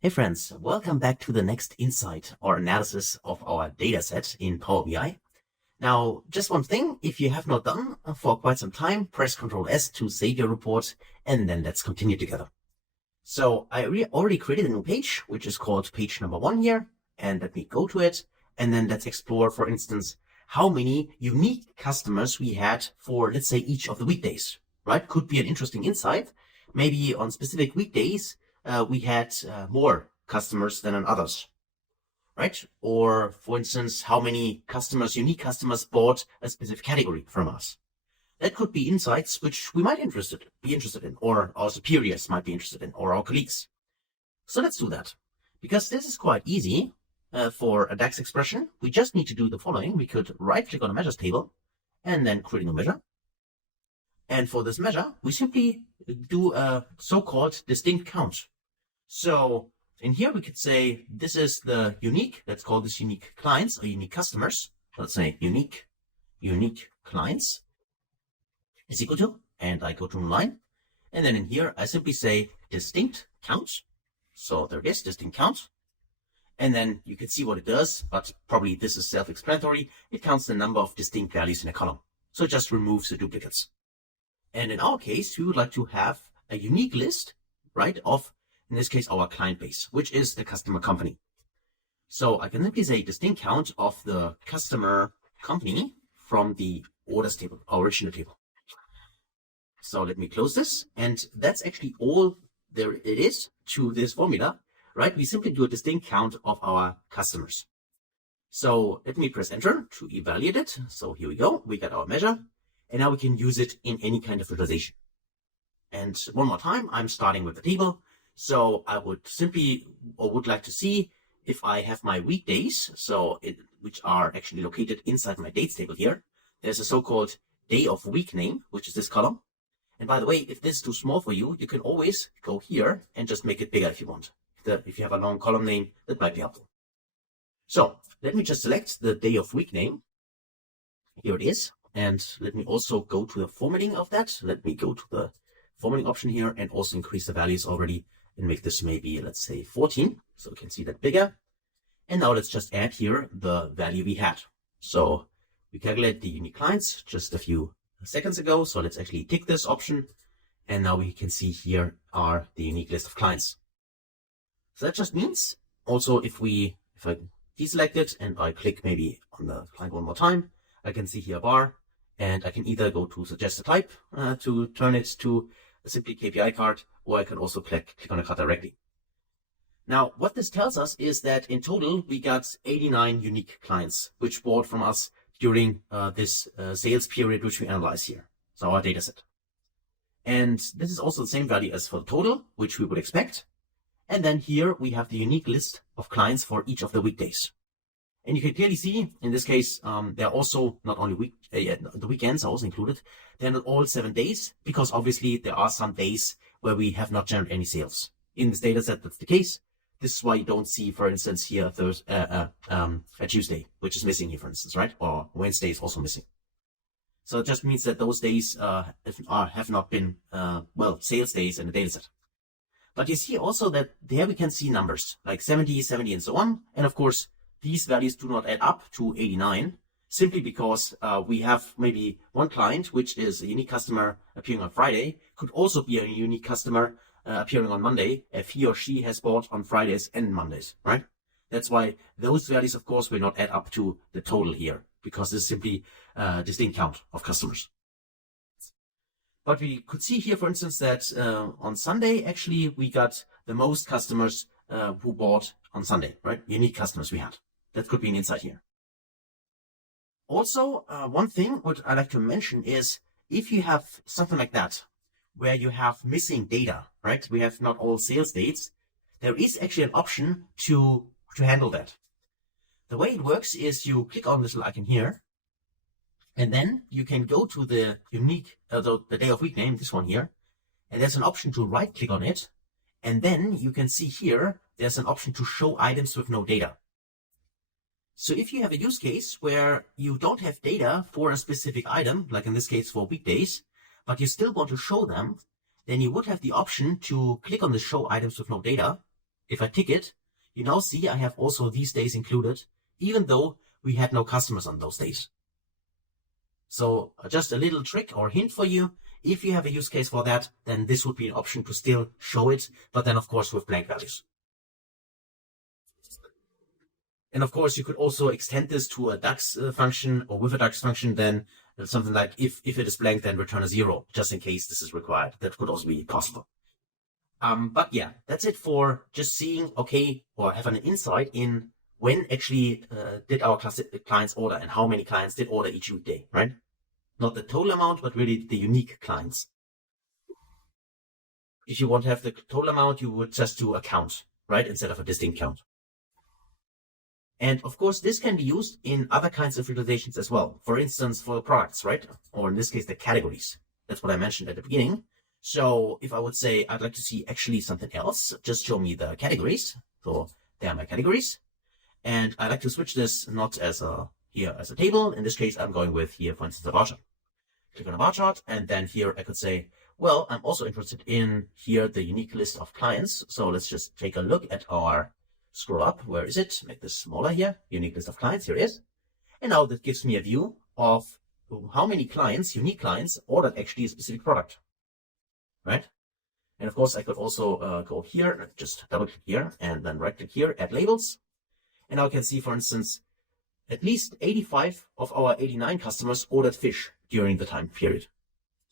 Hey friends, welcome back to the next insight or analysis of our dataset in Power BI. Now, just one thing, if you have not done for quite some time, press Ctrl S to save your report, and then let's continue together. So I already created a new page, which is called page number 1 here, and let me go to it, and then let's explore, for instance, how many unique customers we had for, let's say, each of the weekdays, right? Could be an interesting insight. Maybe on specific weekdays, we had more customers than on others, right? Or for instance, how many unique customers bought a specific category from us. That could be insights which we might be interested in, or our superiors might be interested in, or our colleagues. So let's do that. Because this is quite easy for a DAX expression, we just need to do the following. We could right click on a measures table and then create a new measure. And for this measure, we simply do a so-called distinct count. So in here, we could say this is the unique, let's call this unique clients or unique customers. Let's say unique clients is equal to, and I go to new line. And then in here, I simply say distinct count. So there it is, distinct count. And then you can see what it does, but probably this is self-explanatory. It counts the number of distinct values in a column. So it just removes the duplicates. And in our case, we would like to have a unique list, right, of, in this case, our client base, which is the customer company. So I can simply say distinct count of the customer company from the orders table, our original table. So let me close this. And that's actually all there it is to this formula, right? We simply do a distinct count of our customers. So let me press enter to evaluate it. So here we go. We got our measure. And now we can use it in any kind of visualization. And one more time, I'm starting with the table. So I would like to see if I have my weekdays, which are actually located inside my dates table here. There's a so-called day of week name, which is this column. And by the way, if this is too small for you, you can always go here and just make it bigger if you want. If you have a long column name, that might be helpful. So let me just select the day of week name. Here it is. And let me also go to the formatting of that. Let me go to the formatting option here and also increase the values already and make this maybe, let's say 14. So we can see that bigger. And now let's just add here the value we had. So we calculate the unique clients just a few seconds ago. So let's actually tick this option. And now we can see here are the unique list of clients. So that just means also if I deselect it and I click maybe on the client one more time, I can see here a bar, and I can either go to suggest a type to turn it to a simply KPI card, or I can also click on a card directly. Now, what this tells us is that in total, we got 89 unique clients, which bought from us during this sales period, which we analyze here. So our data set. And this is also the same value as for the total, which we would expect. And then here we have the unique list of clients for each of the weekdays. And you can clearly see, in this case, they're also not only the weekends are also included. They're not all 7 days, because obviously there are some days where we have not generated any sales. In this data set, that's the case. This is why you don't see, for instance, here a Tuesday, which is missing here, for instance, right? Or Wednesday is also missing. So it just means that those days have not been, sales days in the data set. But you see also that there we can see numbers like 70, 70, and so on. And of course, these values do not add up to 89, simply because we have maybe one client, which is a unique customer appearing on Friday, could also be a unique customer appearing on Monday if he or she has bought on Fridays and Mondays, right? That's why those values, of course, will not add up to the total here, because this is simply a distinct count of customers. But we could see here, for instance, that on Sunday, actually, we got the most customers who bought on Sunday, right? Unique customers we had. That could be an insight here. Also, one thing what I like to mention is if you have something like that, where you have missing data, right? We have not all sales dates. There is actually an option to handle that. The way it works is you click on this little icon here, and then you can go to the unique, the day of week name, this one here, and there's an option to right click on it. And then you can see here, there's an option to show items with no data. So if you have a use case where you don't have data for a specific item, like in this case for weekdays, but you still want to show them, then you would have the option to click on the show items with no data. If I tick it, you now see I have also these days included, even though we had no customers on those days. So just a little trick or hint for you. If you have a use case for that, then this would be an option to still show it, but then of course with blank values. And of course, you could also extend this to a DAX function, or with a DAX function, then something like if it is blank, then return a 0, just in case this is required. That could also be possible. But yeah, that's it for just seeing, okay, or having an insight in when actually did our clients order and how many clients did order each weekday, right? Not the total amount, but really the unique clients. If you want to have the total amount, you would just do a count, right? Instead of a distinct count. And of course, this can be used in other kinds of visualizations as well. For instance, for the products, right? Or in this case, the categories. That's what I mentioned at the beginning. So if I would say, I'd like to see actually something else, just show me the categories. So there are my categories. And I like to switch this not as here as a table. In this case, I'm going with here, for instance, a bar chart. Click on a bar chart. And then here I could say, well, I'm also interested in here, the unique list of clients. So let's just take a look at our scroll up. Where is it? Make this smaller here. Unique list of clients. Here it is. And now that gives me a view of how many clients, unique clients, ordered actually a specific product. Right? And of course, I could also go here and just double click here and then right click here, add labels. And now I can see, for instance, at least 85 of our 89 customers ordered fish during the time period.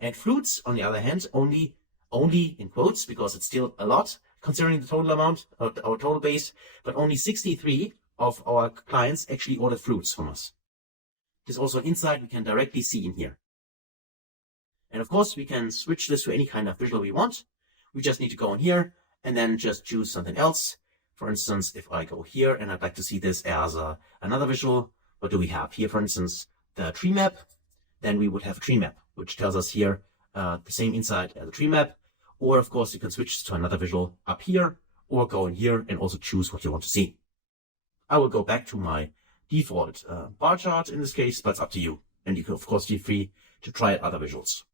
And fruits, on the other hand, only in quotes, because it's still a lot, considering the total amount, our total base, but only 63 of our clients actually ordered fruits from us. There's also an insight we can directly see in here. And of course, we can switch this to any kind of visual we want. We just need to go in here and then just choose something else. For instance, if I go here and I'd like to see this as another visual, what do we have here? For instance, the tree map. Then we would have a tree map, which tells us here the same insight as a tree map. Or of course, you can switch to another visual up here, or go in here and also choose what you want to see. I will go back to my default bar chart in this case, but it's up to you. And you can, of course, feel free to try other visuals.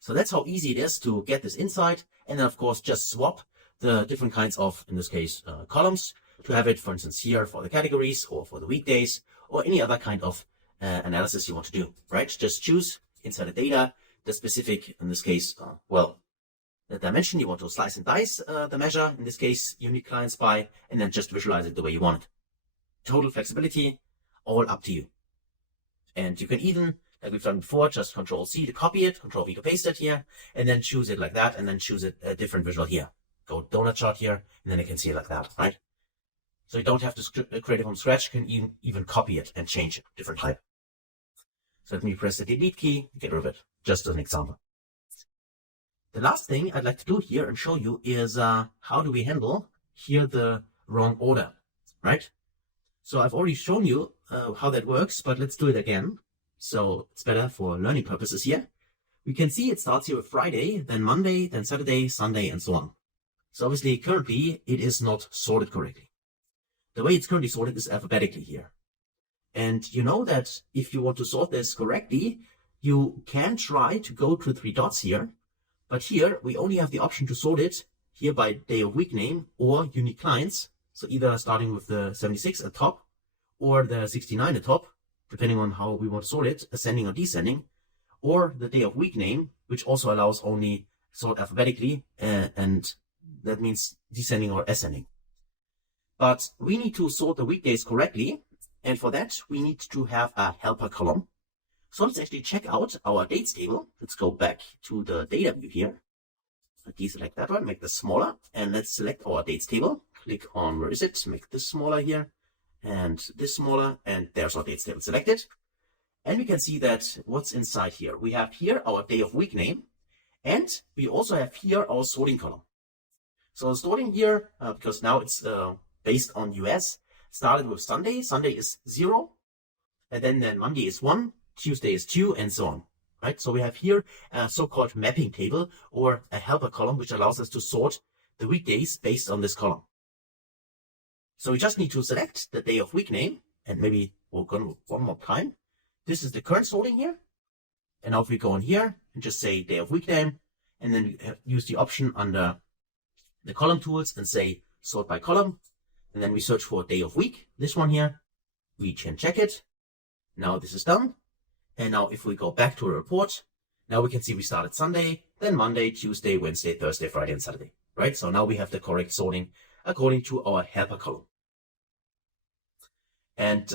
So that's how easy it is to get this insight. And then, of course, just swap the different kinds of, in this case, columns to have it, for instance, here for the categories or for the weekdays or any other kind of analysis you want to do, right? Just choose inside the data the specific, in this case, the dimension you want to slice and dice the measure, in this case, unique clients by, and then just visualize it the way you want it. Total flexibility, all up to you. And you can even, like we've done before, just Control-C to copy it, Control-V to paste it here, and then choose it like that, and then choose a different visual here. Go donut chart here, and then you can see it like that, right? So you don't have to create it from scratch. You can even copy it and change it, different type. So let me press the delete key, get rid of it, just as an example. The last thing I'd like to do here and show you is how do we handle here the wrong order, right? So I've already shown you how that works, but let's do it again. So it's better for learning purposes here. We can see it starts here with Friday, then Monday, then Saturday, Sunday, and so on. So obviously currently it is not sorted correctly. The way it's currently sorted is alphabetically here. And you know that if you want to sort this correctly, you can try to go to 3 dots here. But here we only have the option to sort it here by day of week name or unique clients. So either starting with the 76 at top or the 69 at top, depending on how we want to sort it, ascending or descending, or the day of week name, which also allows only sort alphabetically, and that means descending or ascending. But we need to sort the weekdays correctly. And for that, we need to have a helper column. So let's actually check out our dates table. Let's go back to the data view here. Deselect that one, make this smaller, and let's select our dates table. Click on, where is it? Make this smaller here, and this smaller, and there's our dates table selected. And we can see that what's inside here. We have here our day of week name, and we also have here our sorting column. So sorting here, because now it's based on US, started with Sunday. Sunday is 0, and then Monday is 1, Tuesday is 2, and so on. Right? So we have here a so-called mapping table or a helper column, which allows us to sort the weekdays based on this column. So we just need to select the day of week name, and maybe we'll go one more time. This is the current sorting here. And now if we go in here and just say day of week name, and then we use the option under the column tools and say sort by column. And then we search for day of week, this one here. We can check it. Now this is done. And now if we go back to a report, now we can see we started Sunday, then Monday, Tuesday, Wednesday, Thursday, Friday, and Saturday, right? So now we have the correct sorting according to our helper column. And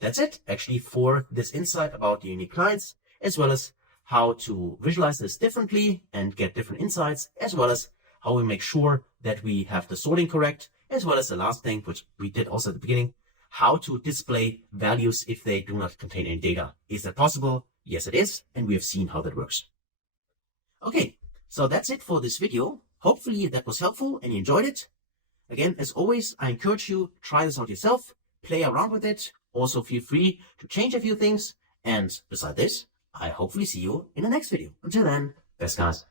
that's it actually for this insight about the unique clients, as well as how to visualize this differently and get different insights, as well as how we make sure that we have the sorting correct, as well as the last thing, which we did also at the beginning, how to display values if they do not contain any data. Is that possible? Yes, it is. And we have seen how that works. Okay, so that's it for this video. Hopefully that was helpful and you enjoyed it. Again, as always, I encourage you, try this out yourself, play around with it. Also feel free to change a few things. And beside this, I hopefully see you in the next video. Until then, best guys.